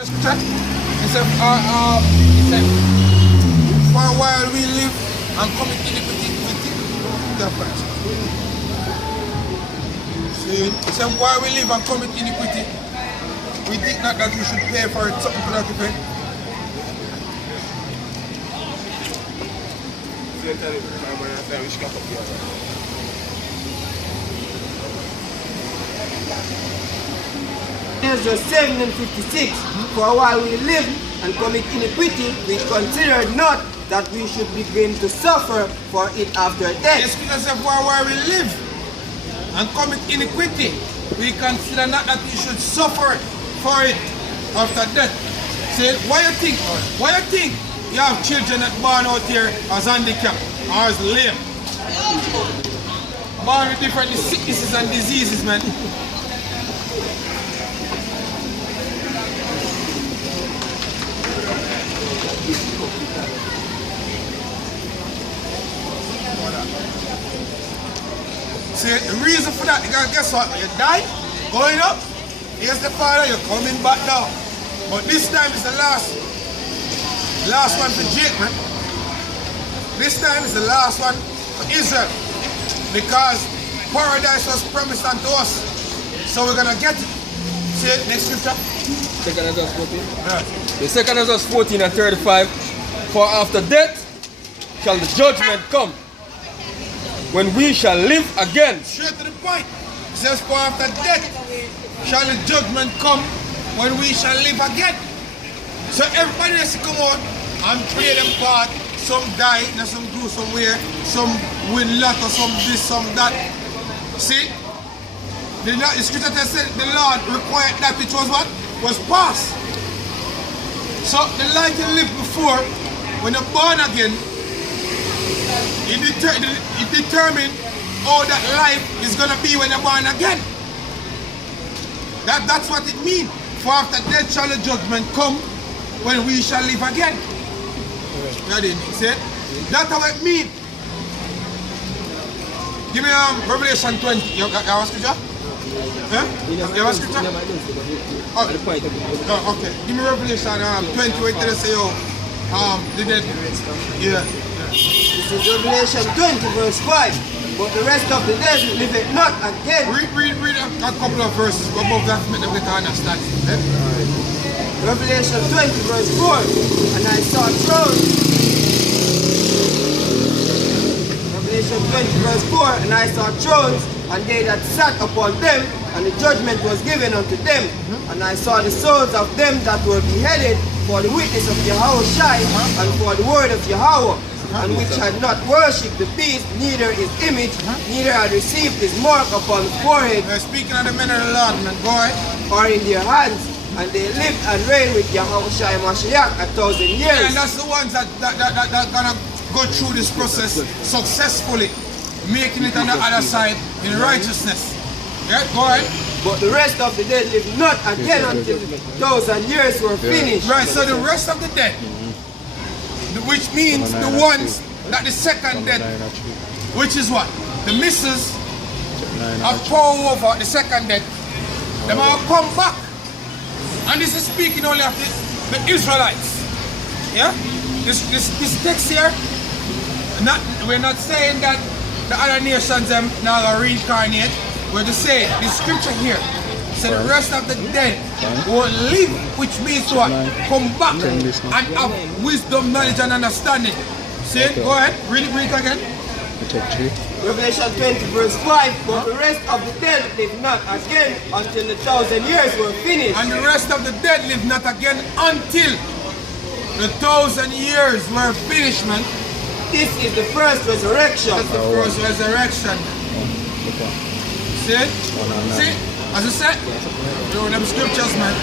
He said, for a while we live and commit iniquity with the first. See, he said, while we live and commit iniquity, we think not that we should pay for it, something to that effect. Years was 756. For a while we lived and commit iniquity, we considered not that we should begin to suffer for it after death. Yes, because of for a while we live and commit iniquity, we consider not that we should suffer for it after death. Say, why you think you have children that born out here as handicapped or as lame? Born with different sicknesses and diseases, man. See, the reason for that, because guess what? When you die, going up, here's the Father, you're coming back down. But this time is the last one for Jake, man. This time is the last one for Israel. Because paradise was promised unto us. So we're gonna get it. See it, next scripture. 2 Esdras 14. Yeah. The 2 Esdras 14 and 35. For after death shall the judgment come, when we shall live again. Straight to the point. It says, for after death shall the judgment come, when we shall live again. So everybody has to come out and play them part. Some die, and some go somewhere, some win lot, or some this, some that. See? The scripture said the Lord required that which was what? Was past. So the life you lived before, when you're born again, it determines how that life is going to be when you're born again. That's what it means. For after death shall the judgment come, when we shall live again. Ready? See? That's how it means. Give me Revelation 20. You have a scripture? Huh? You have a scripture? Oh, okay. Give me Revelation 20 where they say, the dead. Yeah. This is Revelation 20 verse 5. But the rest of the dead live it not again. Read a couple of verses above that to make them get to understand. Revelation 20 verse 4. And I saw thrones. Revelation 20 verse 4. And I saw thrones, and they that sat upon them, and the judgment was given unto them. And I saw the souls of them that were beheaded for the witness of Yahawashi and for the word of Yahawah, and which had not worshipped the beast, neither his image, neither had received his mark upon the forehead. We're speaking of the men of the Lord, man. Go ahead. Or in their hands, and they lived and reigned with Yahawashi Mashiach 1,000 years. Yeah, and that's the ones that gonna go through this process successfully, making it on the other side in righteousness. Yeah, go ahead. But the rest of the dead lived not again until 1,000 years were finished. Right, so the rest of the dead, which means the ones that the second death, which is what? The missus have power over the second death. They will come back. And this is speaking only of the Israelites. Yeah? This text here, we're not saying that the other nations them now reincarnate. We're just saying the scripture here said the rest of the dead will live, which means what? Come back and have wisdom, knowledge, and understanding. See it? Go ahead, read it again. Revelation 20 verse 5. But the rest of the dead live not again until the 1,000 years were finished. And the rest of the dead live not again until the 1,000 years were finished, man. This is the first resurrection. That's the first resurrection. See it? See? As I said, you know them scriptures, man.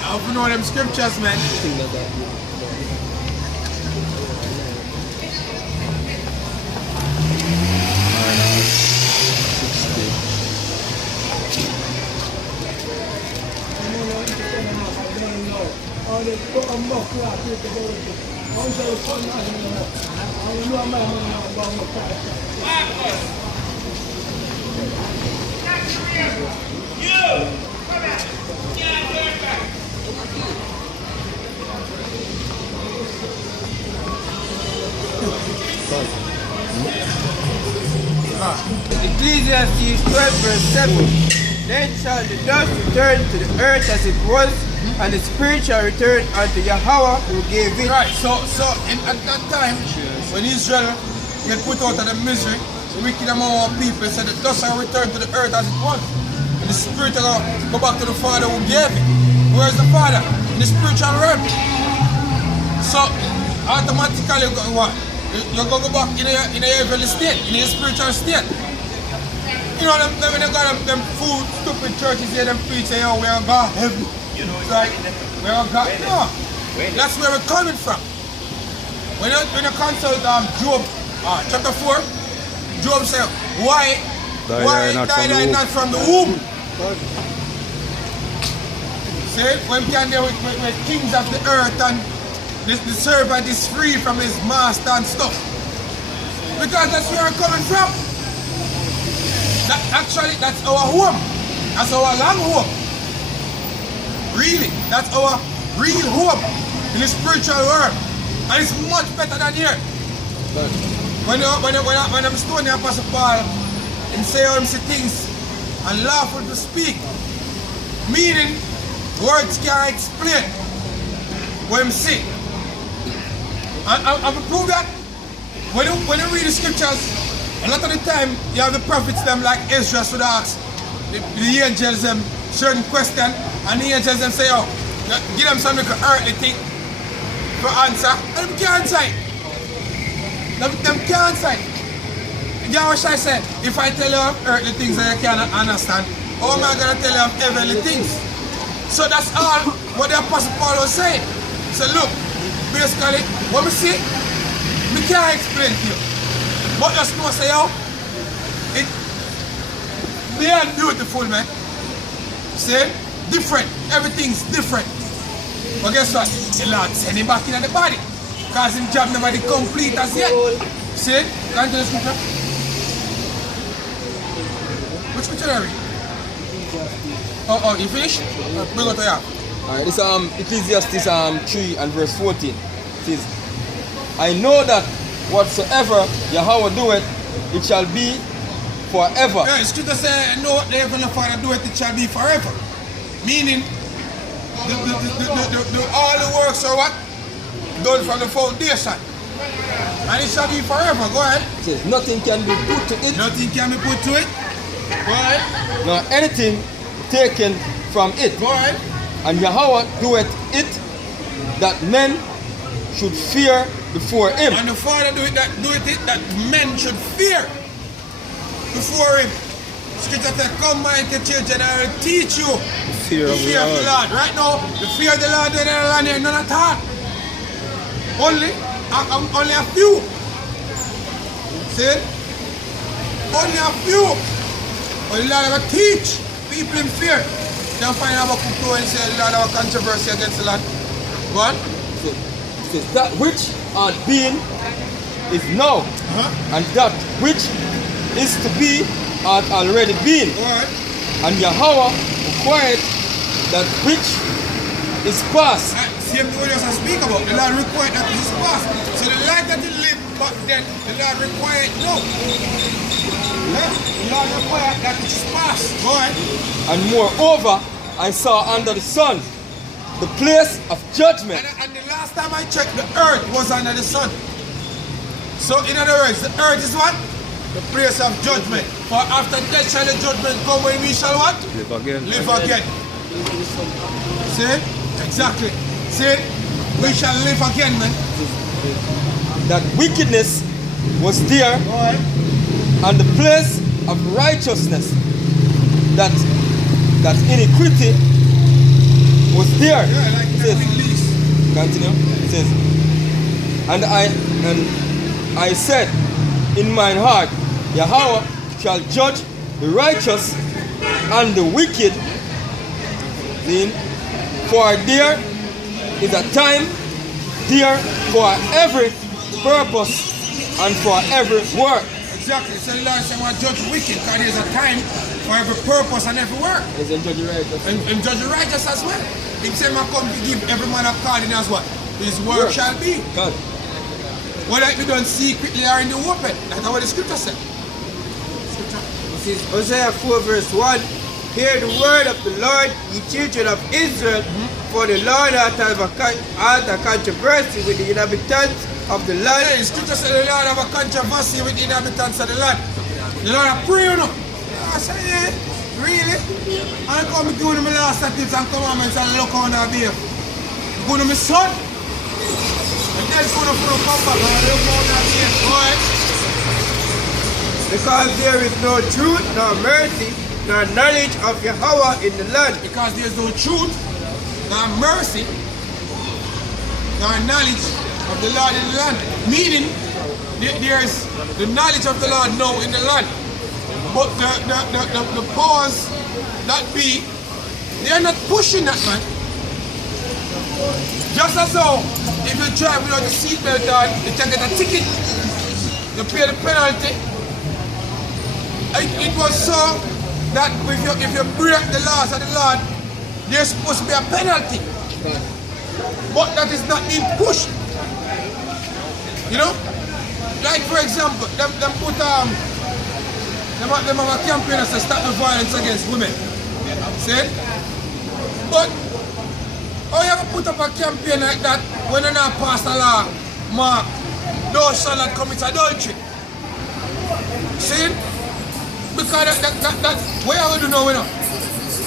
I hope you know them scriptures, man. 12 verse 7. Then shall the dust return to the earth as it was, and the spirit shall return unto Yahawah who gave it. Right, so at that time, when Israel get put out of the misery, the wicked among our people said the dust shall return to the earth as it was. And the spirit will go back to the Father who gave it. Where's the Father? In the spiritual realm. So automatically what? You're going to go back in a heavenly state, in a spiritual state. You know, when they got them food, stupid churches here, them preach, say, oh, we are God heaven. It's like, we are God. No, that's where we're coming from. When you consult Job chapter 4, Job said, why died I not from the womb? See, when we can deal with kings of the earth and the servant is free from his master and stuff. Because that's where we're coming from. Actually, that's our home. That's our long home. Really, that's our real home in the spiritual world. And it's much better than here. When I'm studying the Apostle Paul, him say all see things and lawful to speak. Meaning, words can't explain what I'm saying. And I prove that when you read the scriptures, a lot of the time you have the prophets them like Ezra should ask the angels them certain question, and the angels them say, oh, give them some earthly thing for answer, and them can't answer it. Them can't answer it. Yahawashi said, if I tell you of earthly things that you cannot understand, how am I going to tell you of heavenly things? So that's all what the Apostle Paul was saying. So look, basically, what we see, we can't explain to you. But just know, say, yo, they are beautiful, man. See? Different. Everything's different. But guess what? The Lord send him back into the body. Because his job never be complete as yet. See? Can you the scripture? Which scripture are we? Oh, you finished? Bring it to you. Alright, this Ecclesiastes 3 and verse 14. It says, I know that whatsoever Yahawah doeth, it shall be forever. Yeah, the scripture says, I know what the Heavenly Father doeth, it shall be forever. Meaning, all the works are what? Done from the foundation. And it shall be forever. Go ahead. It says, nothing can be put to it. Nothing can be put to it. Go ahead. Nor anything taken from it. Go ahead. And Yahawah doeth it that men should fear before him. And the Father doeth it that men should fear before him. Scripture says, come mighty children, I will teach you Fear the of fear of the Lord. Right now, the fear of the Lord in the land here, none at all. Only a few. See? Only a few. But the Lord will teach people in fear. Then find out about and say the Lord have a controversy against the Lord. What? It says, that which are being is now, and that which is to be hath already been. Alright. And Yahawah required that which is past. Same thing we just speak about. The Lord required that which is past. So the life that you live back then, the Lord required now. Yeah? The Lord required that which is past. Go ahead. And moreover, I saw under the sun the place of judgment. And the last time I checked, the earth was under the sun. So in other words, the earth is what? The place of judgment. For after death shall the judgment come, when we shall what? Live again. Live again. See? Exactly. See? We shall live again, man. That wickedness was there, and the place of righteousness, that iniquity was there. Yeah, like It says, least. continue. It says, and I said in mine heart, Yahawah shall judge the righteous and the wicked. Then, for there is a time there for every purpose and for every work. Exactly. So the Lord said, "Well, judge the wicked, because there's a time for every purpose and every work." And judge the righteous. And judge the righteous as well. He said, "I come to give every man according as what his work shall be." God. Whether it be done secretly or in the open. That's what the scripture said. Scripture. This is Hosea 4 verse 1. Hear the word of the Lord, ye children of Israel, for the Lord hath a controversy with the inhabitants of the land. Hey, scripture said the Lord have a controversy with the inhabitants of the land. The Lord have pray, you know. I say, yeah, really? I come to my last statutes and commandments and look on our beer. Go to my son. And then go to come back and look on our beer. Alright? Because there is no truth, nor mercy, nor knowledge of Yahawah in the land. Because there is no truth, nor mercy, nor knowledge of the Lord in the land. Meaning, there is the knowledge of the Lord now in the land. But the powers that be, they are not pushing that, man. Just as though, if you drive without the seatbelt on, you can get a ticket, you pay the penalty. It was so that if you break the laws of the Lord, there's supposed to be a penalty. But that is not being pushed. You know? Like for example, them put them have a campaign that says stop the violence against women. See? But how you ever put up a campaign like that when you not pass a law, Mark, thou shalt not commit adultery? See? Because that what you do now, you know?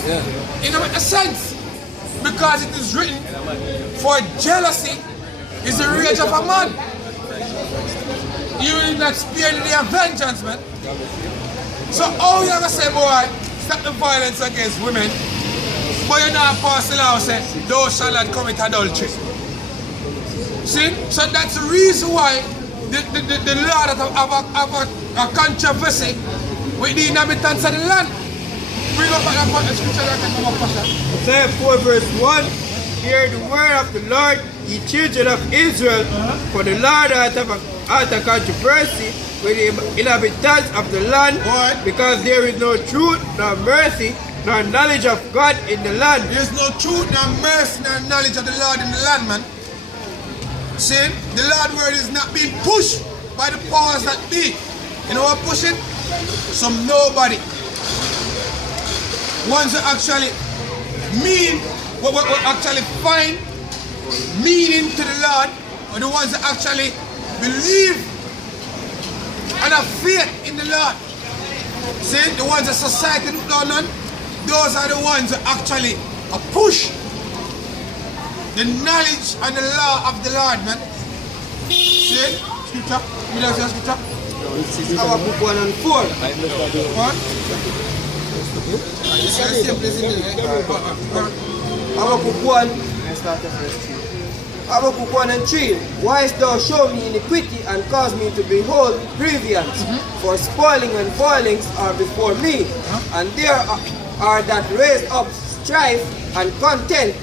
Yeah. It don't make sense. Because it is written, for jealousy is the rage of a man. You will not spare the vengeance, man. So how you gonna say, boy, stop the violence against women, but you not pass the law and say, thou shalt not commit adultery? See? So that's the reason why the Lord have a controversy with the inhabitants of the land. Bring up that part of the scripture that can come up, Pastor. Hosea 4 verse 1. Hear the word of the Lord, ye children of Israel, for the Lord hath a controversy with the inhabitants of the land, because there is no truth, nor mercy, nor knowledge of God in the land. There is no truth, nor mercy, nor knowledge of the Lord in the land, man. See, the Lord word is not being pushed by the powers that be. You know what pushing? Some nobody. Ones that actually mean, what actually find meaning to the Lord, are the ones that actually believe and have faith in the Lord. See, the ones that society look down on, those are the ones that actually push the knowledge and the law of the Lord, man. See, scripture, you know scripture? This is our book 1 and 4. What? Our book 1, I start at verse 3. Our book 1 and 3. Why hast thou shown me iniquity and caused me to behold grievance? For spoiling and foilings are before me, and there are that raise up strife and contention.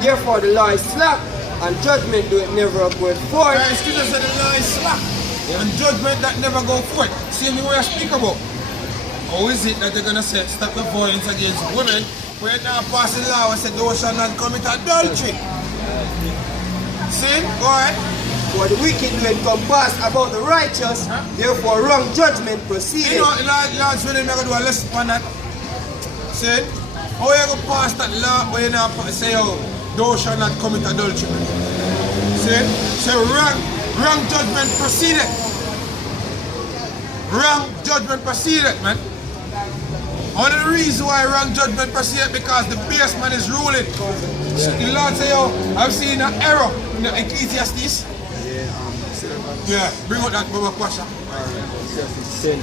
Therefore the law is slack, and judgment do it never go forth. Scripture said the law is slack, and judgment that never go forth. Same thing we are speaking about. How is it that they're going to say, stop the violence against women, when now pass the law and say, thou shalt not commit adultery? See? Go ahead. For the wicked do encompass about the righteous, therefore wrong judgment proceeded. You know, Lord's willing, I'm going to do a lesson on that. See? How you going to pass that law when you now say, oh, thou shalt not commit adultery? See? So wrong judgment proceeded. Wrong judgment proceeded, man. One of the reasons why wrong judgment proceeded, because the base man is ruling. The Lord say, yo, I've seen an error in the Ecclesiastes. Yeah, bring out that Baba Kwasha. Sin.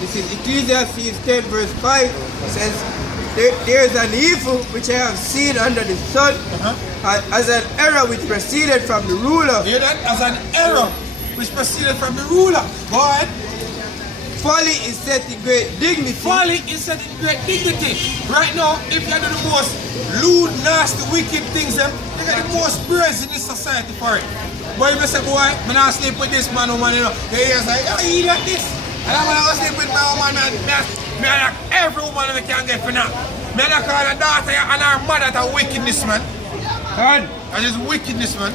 This is Ecclesiastes 10 verse 5. It says, there is an evil which I have seen under the sun, as an error which proceeded from the ruler. Hear that? As an error which proceeded from the ruler. Go ahead. Folly is set in great dignity. Folly is set in great dignity. Right now, if you do the most lewd, nasty, wicked things, they get the most praise in this society for it. But if you say, boy, I'm not sleep with this man, woman, you know, the ears like, oh, he like this. And I'm going to sleep with my woman, man, every woman we can get for now. Man, I call her daughter and her mother to wickedness, man. And it's wickedness, man.